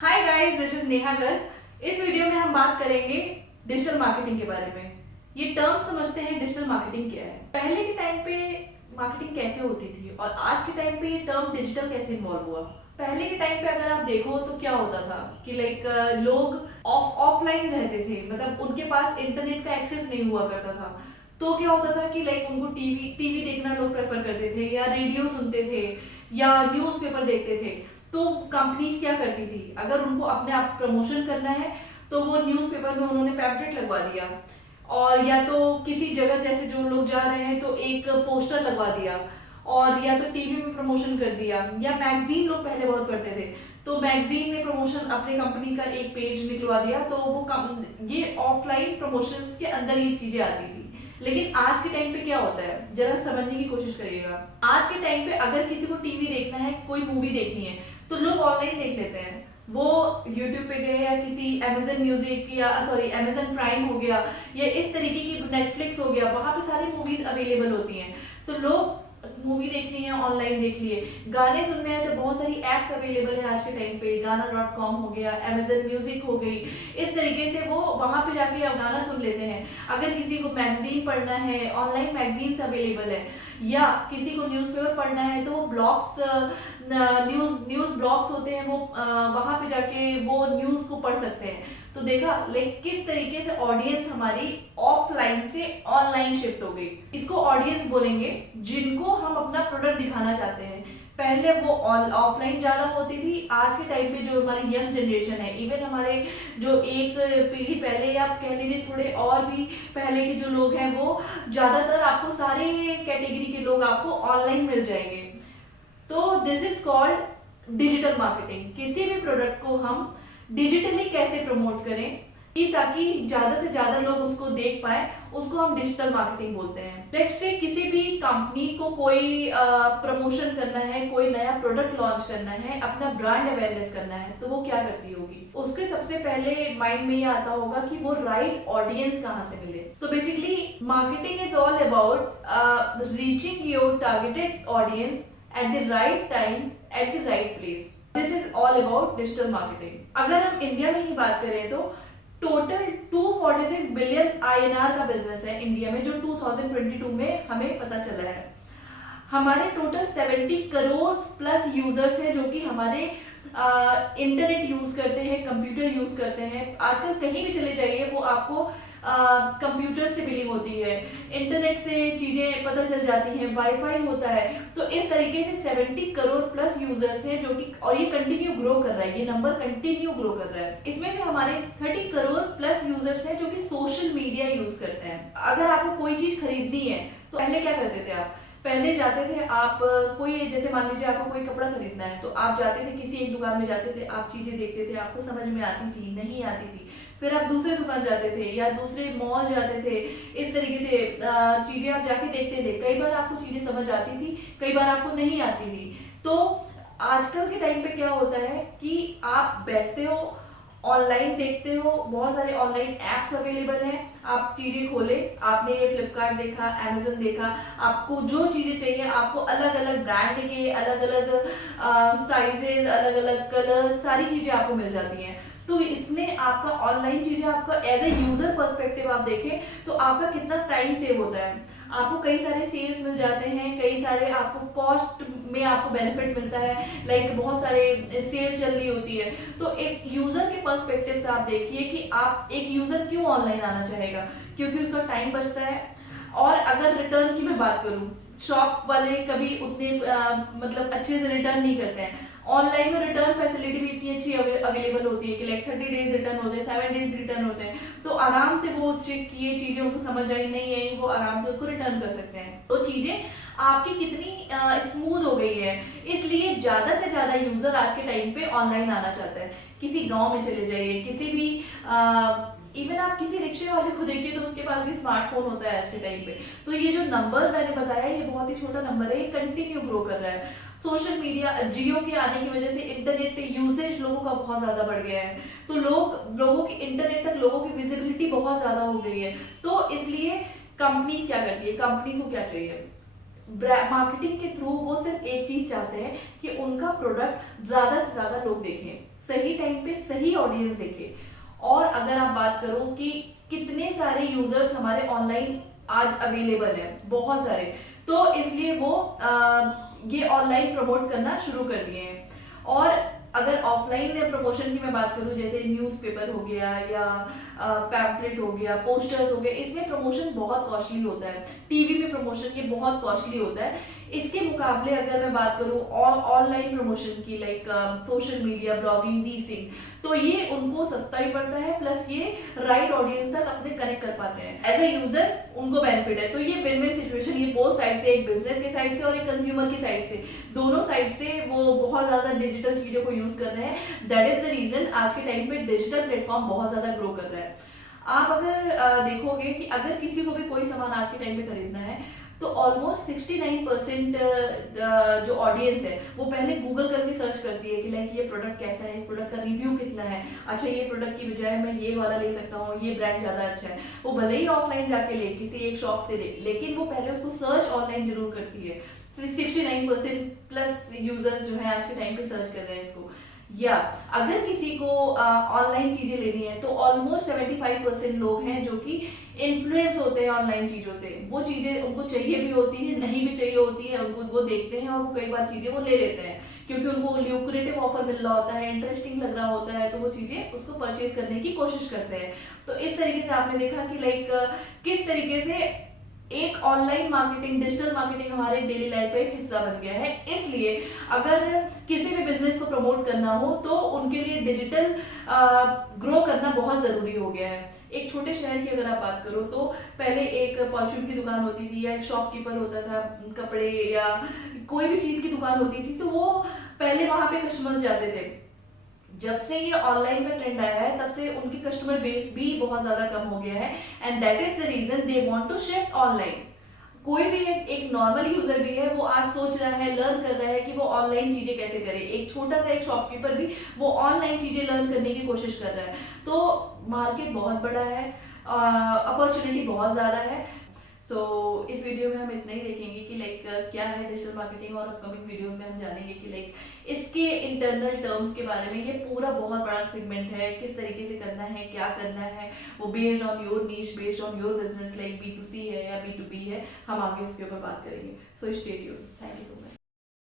Hi guys, this is Neha Garg. इस video में हम बात करेंगे डिजिटल मार्केटिंग के बारे में। ये टर्म समझते हैं डिजिटल मार्केटिंग क्या है। पहले के टाइम पे मार्केटिंग कैसे होती थी और आज के टाइम पे ये टर्म डिजिटल कैसे इन्वॉल्व हुआ। पहले के टाइम पे अगर आप देखो तो क्या होता था कि लोग ऑफलाइन रहते थे, मतलब उनके पास इंटरनेट का एक्सेस नहीं हुआ करता था। तो क्या होता था कि उनको टीवी टीवी देखना लोग प्रेफर करते थे या रेडियो सुनते थे या न्यूज़पेपर देखते थे। तो कंपनीज क्या करती थी, अगर उनको अपने आप प्रमोशन करना है तो वो न्यूज़पेपर में उन्होंने पैम्पलेट लगवा दिया, और या तो किसी जगह जैसे जो लोग जा रहे हैं तो एक पोस्टर लगवा दिया, और या तो टीवी में प्रमोशन कर दिया, या मैगजीन लोग पहले बहुत पढ़ते थे तो मैगजीन में प्रमोशन अपने कंपनी का एक पेज निकलवा दिया। तो ये ऑफलाइन प्रमोशंस के अंदर ये चीजें आती थी। लेकिन आज के टाइम पे क्या होता है, जरा समझने की कोशिश करिएगा। आज के टाइम पे अगर किसी को टीवी देखना है, कोई मूवी देखनी है, तो लोग ऑनलाइन देख लेते हैं। वो यूट्यूब पे गए या किसी अमेजन म्यूजिक या सॉरी अमेजन प्राइम हो गया या इस तरीके की नेटफ्लिक्स हो गया, वहां पे सारी मूवीज अवेलेबल होती हैं। तो लोग मूवी देखनी है ऑनलाइन देख लिए, गाने सुनने हैं तो बहुत सारी एप्स अवेलेबल है आज के टाइम पे। गाना.com हो गया, अमेजन म्यूजिक हो गई, इस तरीके से वो वहां पे जाके अब गाना सुन लेते हैं। अगर किसी को मैगजीन पढ़ना है, ऑनलाइन मैगजीन्स अवेलेबल है, या किसी को न्यूज़पेपर पढ़ना है तो वो ब्लॉग्स, न्यूज़ ब्लॉग्स होते हैं, वो वहां पे जाके वो न्यूज़ को पढ़ सकते हैं। तो देखा किस तरीके से ऑडियंस हमारी ऑफलाइन से ऑनलाइन शिफ्ट हो गई। इसको ऑडियंस बोलेंगे जिनको हम अपना प्रोडक्ट दिखाना चाहते हैं। पहले वो ऑफलाइन ज्यादा होती थी। आज के टाइम पे जो हमारी यंग जनरेशन है, इवन हमारे जो एक पीढ़ी पहले या आप कह लीजिए थोड़े और भी पहले के जो लोग हैं, वो ज्यादातर आपको सारे कैटेगरी के लोग आपको ऑनलाइन मिल जाएंगे। तो this is called digital marketing. किसी भी प्रोडक्ट को हम डिजिटली कैसे प्रमोट करें कि ताकि ज्यादा से ज्यादा लोग उसको देख पाए, उसको हम डिजिटल मार्केटिंग बोलते हैं। लेट्स से किसी भी कंपनी को कोई प्रमोशन करना है, कोई नया प्रोडक्ट लॉन्च करना है, अपना ब्रांड अवेयरनेस करना है, तो वो क्या करती होगी? उसके सबसे पहले माइंड में ये आता होगा कि वो राइट ऑडियंस कहाँ से मिले। तो basically marketing is all about reaching your targeted audience at the right time at the right place. This is all about digital marketing. अगर हम इंडिया में ही बात करें तो टोटल 246 बिलियन INR का बिजनेस है इंडिया में, जो 2022 में हमें पता चला है। हमारे टोटल 70 करोड़ प्लस यूजर्स हैं जो कि हमारे इंटरनेट यूज करते हैं, कंप्यूटर यूज करते हैं। आजकल कहीं भी चले जाइए वो आपको कंप्यूटर से बिलिंग होती है, इंटरनेट से चीजें पता चल जाती हैं, वाईफाई होता है। तो इस तरीके से 70 करोड़ प्लस यूजर्स हैं जो कि, और ये कंटिन्यू ग्रो कर रहा है, ये नंबर कंटिन्यू ग्रो कर रहा है। इसमें से हमारे 30 करोड़ प्लस यूजर्स हैं जो कि सोशल मीडिया यूज करते हैं। अगर आपको कोई चीज खरीदनी है तो पहले क्या करते थे आप? पहले जाते थे आप, कोई जैसे मान लीजिए आपको कोई कपड़ा खरीदना है तो आप जाते थे किसी एक दुकान में जाते थे, आप चीजें देखते थे, आपको समझ में आती थी, नहीं आती थी, फिर आप दूसरे दुकान जाते थे या दूसरे मॉल जाते थे। इस तरीके से चीजें आप जाके देखते थे। कई बार आपको चीजें समझ आती थी, कई बार आपको नहीं आती थी। तो आजकल के टाइम पे क्या होता है कि आप बैठते हो, ऑनलाइन देखते हो, बहुत सारे ऑनलाइन एप्स अवेलेबल हैं। आप चीजें खोले, आपने ये फ्लिपकार्ट देखा, अमेजन देखा, आपको जो चीजें चाहिए, आपको अलग अलग ब्रांड के अलग अलग साइजेस, अलग अलग कलर, सारी चीजें आपको मिल जाती हैं। तो इसमें आपका ऑनलाइन चीजें, आपका एज ए यूजर पर्सपेक्टिव आप देखें तो आपका कितना टाइम सेव होता है। आपको कई सारे सेल्स मिल जाते हैं, कई सारे आपको कॉस्ट में आपको बेनिफिट मिलता है, बहुत सारे सेल चल रही होती है। तो एक यूजर के पर्सपेक्टिव से आप देखिए कि आप एक यूजर क्यों ऑनलाइन आना चाहेगा, क्योंकि उसका टाइम बचता है। और अगर रिटर्न की मैं बात करूं, शॉप वाले कभी उतने मतलब अच्छे से रिटर्न नहीं करते हैं। ऑनलाइन में रिटर्न फैसिलिटी भी इतनी अच्छी अवेलेबल होती है कि 30 डेज रिटर्न होते हैं, 7 डेज रिटर्न होते हैं। तो आराम से वो चेक किए, चीजें उनको समझ आई नहीं आई, वो आराम से उसको रिटर्न कर सकते हैं। तो चीजें आपकी कितनी स्मूथ हो गई है, इसलिए ज्यादा से ज्यादा यूजर आज के टाइम पे ऑनलाइन आना चाहता है। किसी गांव में चले जाइए, किसी भी इवन आप किसी रिक्शे वाले को देखिए तो उसके पास भी स्मार्टफोन होता है आज के टाइम पे। तो ये जो नंबर मैंने बताया, ये बहुत ही छोटा नंबर है, ये कंटिन्यू ग्रो कर रहा है। सोशल मीडिया, जियो के आने की वजह से इंटरनेट यूसेज लोगों का बहुत ज्यादा बढ़ गया है। तो लोगों की इंटरनेट तक लोगों की विजिबिलिटी बहुत ज्यादा हो गई है। तो इसलिए कंपनीज क्या करती है, कंपनीज को क्या चाहिए? मार्केटिंग के थ्रू वो सिर्फ एक चीज चाहते हैं कि उनका प्रोडक्ट ज्यादा से ज्यादा लोग देखें, सही टाइम पे सही ऑडियंस देखे। और अगर आप बात करो कि कितने सारे यूजर्स हमारे ऑनलाइन आज अवेलेबल है, बहुत सारे, तो इसलिए वो ये ऑनलाइन प्रमोट करना शुरू कर दिए हैं। और अगर ऑफलाइन प्रमोशन की मैं बात करूं, जैसे न्यूज़पेपर हो गया या पैम्पलेट हो गया, पोस्टर्स हो गए, इसमें प्रमोशन बहुत कॉस्टली होता है। टीवी में प्रमोशन ये बहुत कॉस्टली होता है। इसके मुकाबले अगर मैं बात करूं ऑनलाइन प्रमोशन की, like social media, blogging, the thing, तो ये उनको सस्ता भी पड़ता है, प्लस ये राइट ऑडियंस तक अपने कनेक्ट कर पाते हैं। एज ए यूजर उनको बेनिफिट है। तो ये विन विन सिचुएशन, ये बोथ साइड से, एक बिजनेस के साइड से और एक कंज्यूमर की साइड से, दोनों साइड से वो बहुत ज्यादा डिजिटल चीजों को यूज कर रहे हैं। दैट इज द रीजन आज के टाइम पे डिजिटल प्लेटफॉर्म बहुत ज्यादा ग्रो कर रहा है। आप अगर देखोगे कि अगर किसी को भी कोई सामान आज के टाइम पे खरीदना है, तो ऑलमोस्ट 69% जो ऑडियंस है वो पहले गूगल करके सर्च करती है कि लाइक ये प्रोडक्ट कैसा है, इस प्रोडक्ट का रिव्यू कितना है, अच्छा ये प्रोडक्ट की बजाय मैं ये वाला ले सकता हूँ, ये ब्रांड ज्यादा अच्छा है। वो भले ही ऑफलाइन जाके ले, किसी एक शॉप से ले, लेकिन वो पहले उसको सर्च ऑनलाइन जरूर करती है। 69% प्लस यूजर जो है आज के टाइम पे सर्च कर रहे हैं इसको। या अगर किसी को ऑनलाइन चीजें लेनी है, तो ऑलमोस्ट 75% लोग हैं जो कि इन्फ्लुएंस होते हैं ऑनलाइन चीजों से। वो चीजें उनको चाहिए भी होती है, नहीं भी चाहिए होती है, उनको वो देखते हैं और वो कई बार चीजें वो ले लेते हैं, क्योंकि उनको ल्यूक्रेटिव ऑफर मिल रहा होता है, इंटरेस्टिंग लग रहा होता है, तो वो चीजें उसको परचेज करने की कोशिश करते हैं। तो इस तरीके से आपने देखा कि लाइक किस तरीके से एक ऑनलाइन मार्केटिंग, डिजिटल मार्केटिंग हमारे डेली लाइफ का एक हिस्सा बन गया है। इसलिए अगर किसी भी बिजनेस को प्रमोट करना हो तो उनके लिए डिजिटल ग्रो करना बहुत जरूरी हो गया है। एक छोटे शहर की अगर आप बात करो, तो पहले एक परफ्यूम की दुकान होती थी या एक शॉपकीपर होता था, कपड़े या कोई भी चीज की दुकान होती थी, तो वो पहले वहां पे कस्टमर्स जाते थे। जब से ये ऑनलाइन का ट्रेंड आया है, तब से उनकी कस्टमर बेस भी बहुत ज्यादा कम हो गया है, and that is the reason they want to shift online. कोई भी एक नॉर्मल यूजर भी है, वो आज सोच रहा है, लर्न कर रहा है कि वो ऑनलाइन चीजें कैसे करे। एक छोटा सा एक शॉपकीपर भी वो ऑनलाइन चीजें लर्न करने की कोशिश कर रहा है। तो मार्केट बहुत बड़ा है, अपॉर्चुनिटी बहुत ज्यादा है। सो इस वीडियो में हम इतना ही देखेंगे कि लाइक क्या है डिजिटल मार्केटिंग, और अपकमिंग वीडियोस में हम जानेंगे कि लाइक इसके इंटरनल टर्म्स के बारे में। ये पूरा बहुत बड़ा सेगमेंट है, किस तरीके से करना है, क्या करना है, वो based on your niche, based on your business, like B2C है या B2B है, हम आगे उसके ऊपर बात करेंगे। So stay tuned. Thank you so much.